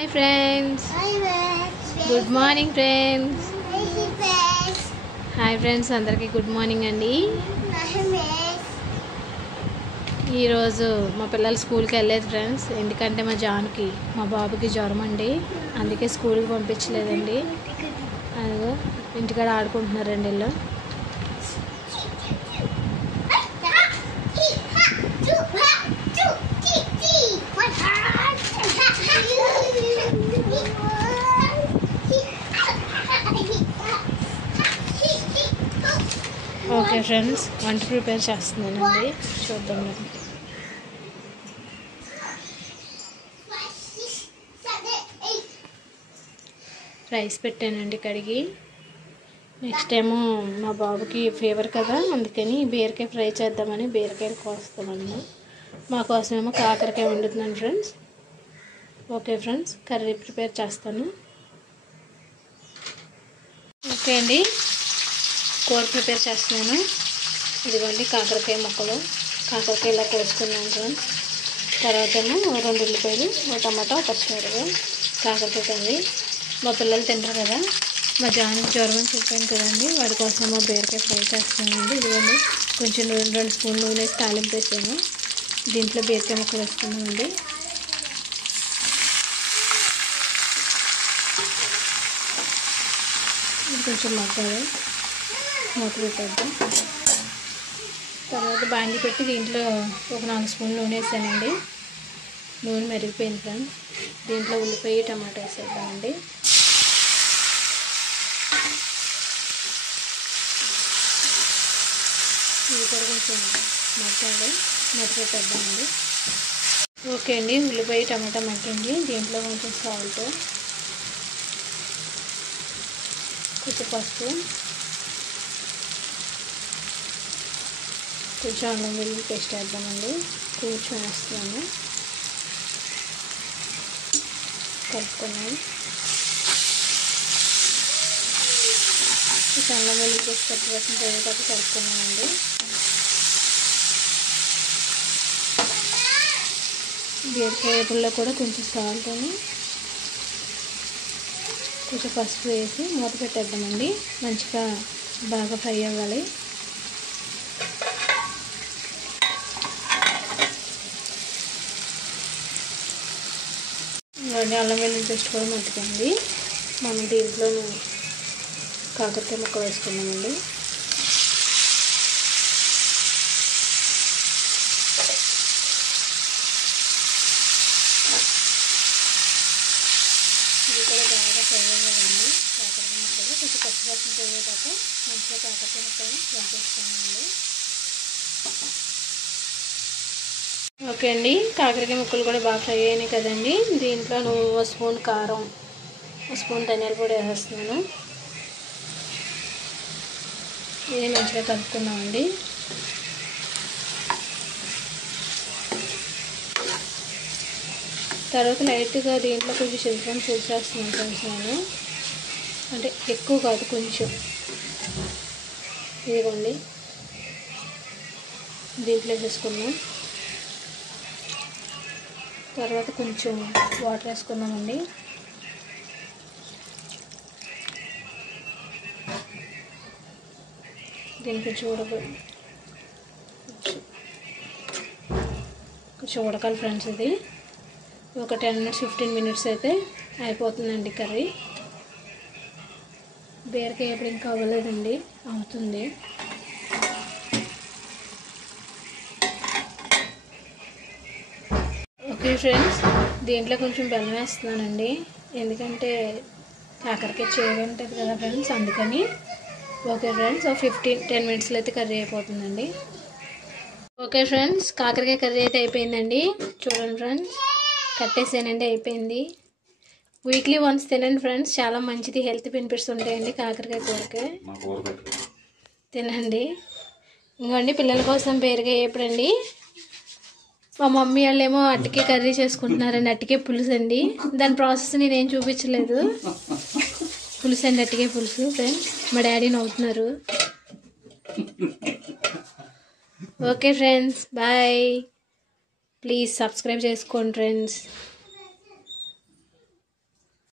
Hi friends. Hi friends. Good morning friends. Hi friends. Hi friends, అందరికీ good morning అండి. ఈరోజు మా పిల్లలు స్కూల్కి వెళ్ళలేదు ఫ్రెండ్స్. ఎందుకంటే మా బాబుకి జ్వరం అండి, అందుకే స్కూల్కి పంపించలేదండి. అదిగో ఇంటికాడ ఆడుకుంటున్నారండి వీళ్ళు. ఓకే ఫ్రెండ్స్, వంట ప్రిపేర్ చేస్తున్నానండి, చూద్దాం. రైస్ పెట్టానండి కడిగి. నెక్స్ట్ ఏమో మా బాబుకి ఫీవర్ కదా, అందుకని బీరకాయ ఫ్రై చేద్దామని బీరకాయలు కోస్తామండి. మా కోసం ఏమో కాకరకాయ వండుతున్నాను friends. Okay friends, curry prepare చేస్తాను. ఓకే అండి, కూర ప్రిపేర్ చేస్తున్నాను. ఇదిగోండి కాకరకాయ ముక్కలు, కాకరకాయ ఇలా కోసుకున్నాను ఫ్రెండ్స్. తర్వాత ఏమో 2 ఉల్లిపాయలు, ఒక టమాటా, పచ్చిమిరపకాయ, కాకరకాయ కర్రీ. మా పిల్లలు తింటారు కదా, మా జానికి జ్వరం అని చెప్పాను కదండి, వాడి కోసం మా బీరకాయ ఫ్రై చేస్తున్నానండి. ఇదిగోండి కొంచెం 2 స్పూన్లు నూనె వేసి తాలింపు వేసాను. దీంట్లో బీరకాయ ముక్కలు వేసుకున్నామండి. ఇది కొంచెం మగ్గాలి, మూత పెట్టేద్దాం. తర్వాత బాండి పెట్టి దీంట్లో ఒక 4 స్పూన్లు నూనె వేసానండి. నూనె మరిగిపోయింది ఫ్రెండ్స్. దీంట్లో ఉల్లిపాయ, టమాటా వేసేద్దామండి. ఇవి కూడా కొంచెం మగ్గాలి, మూత పెట్టేద్దామండి. ఓకే అండి, ఉల్లిపాయ టమాటా మగ్గింది. దీంట్లో కొంచెం సాల్ట్, కొంచెం పసుపు, కొంచెం అల్లం వెల్లుల్లి పేస్ట్ వేద్దామండి. కొంచెం వేస్తున్నాను, కలుపుకున్నాను. కొంచెం అల్లం వెల్లుల్లి పేస్ట్ పచ్చివాసన పోయేటప్పుడు కలుపుకున్నానండి. బీరకాయ వేపుల్లో కూడా కొంచెం సాల్ట్ అని కొంచెం పసుపు వేసి మూత పెట్టేద్దామండి. మంచిగా బాగా ఫ్రై అవ్వాలి. అల్లం వెల్లుల్లి పేస్ట్ కూడా మట్టుకుంది. మనం దీంట్లో కాకరకాయ ముక్క వేసుకున్నామండి. ఇది కూడా బాగా ఫ్రై అవ్వాలండి. కాకరకాయ ముక్కలు కొంచెం పచ్చివాసన పోయేదాకా మంచిగా కాకరకాయ ముక్కలు ఫ్రై చేసుకున్నామండి. ఓకే అండి, కాకరకాయ ముక్కలు కూడా బాగా ఫ్రై అయినాయి కదండి. దీంట్లో 1 స్పూన్ కారం, 1 స్పూన్ ధనియాల పొడి వేస్తున్నాను. ఇది మంచిగా కలుపుకున్నామండి. తర్వాత లైట్గా దీంట్లో కొంచెం చింతపండు పులుసు వేస్తున్నాను ఫ్రెండ్స్ నేను. అంటే ఎక్కువ కాదు, కొంచెం. ఇదిగోండి దీంట్లో వేసుకున్నాం. తర్వాత కొంచెం వాటర్ వేసుకున్నామండి. దీనికి కొంచెం ఉడకాలి ఫ్రెండ్స్. ఇది ఒక 10 మినిట్స్ 15 మినిట్స్ అయితే అయిపోతుందండి కర్రీ. బీరకాయ ఎప్పుడు ఇంకా అవ్వలేదండి, అవుతుంది. ఓకే ఫ్రెండ్స్, దీంట్లో కొంచెం బెల్లం వేస్తున్నానండి. ఎందుకంటే కాకరకాయ చేదు ఉంటుంది కదా ఫ్రెండ్స్, అందుకని. ఓకే ఫ్రెండ్స్, 10 మినిట్స్లో అయితే కర్రీ అయిపోతుందండి. ఓకే ఫ్రెండ్స్, కాకరకాయ కర్రీ అయితే అయిపోయిందండి. చూడండి ఫ్రెండ్స్, కట్టేసానండి, అయిపోయింది. వీక్లీ వన్స్ తినండి ఫ్రెండ్స్, చాలా మంచిది. హెల్త్ బెనిఫిట్స్ ఉంటాయండి కాకరకాయ కూరకే, తినండి. ఇంకోండి పిల్లల కోసం బీరకాయ ఎప్పుడండి. మా మమ్మీ వాళ్ళు ఏమో అట్టికే కర్రీ చేసుకుంటున్నారండి. అట్టికే పులుసు అండి. దాని ప్రాసెస్ నేనేం చూపించలేదు. పులుసు అండి, అట్టికే పులుసు ఫ్రెండ్స్. మా డాడీ నవ్వుతున్నారు. Okay friends, bye. Please subscribe చేసుకోండి ఫ్రెండ్స్.